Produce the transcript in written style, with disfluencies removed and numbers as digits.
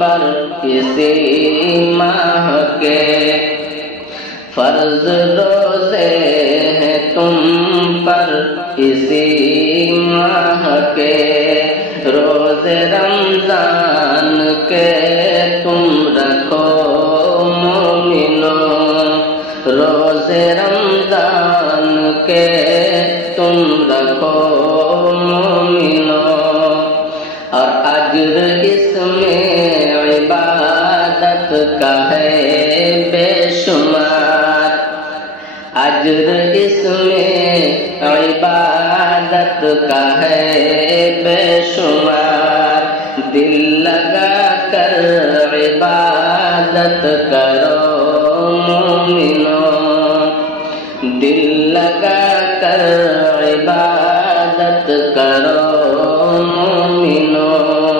پر اسی ماہ کے، فرض روزے ہیں تم پر اسی ماہ کے، روزے رمضان کے تم رکھو مومنو، روزے رمضان کے تم رکھو مومنو، اور اجر اس میں عبادت کا ہے بے شمار، اجر اس میں عبادت کا ہے بے شمار، دل لگا کر عبادت کرو مومنو، دل لگا کر عبادت کرو مومنو۔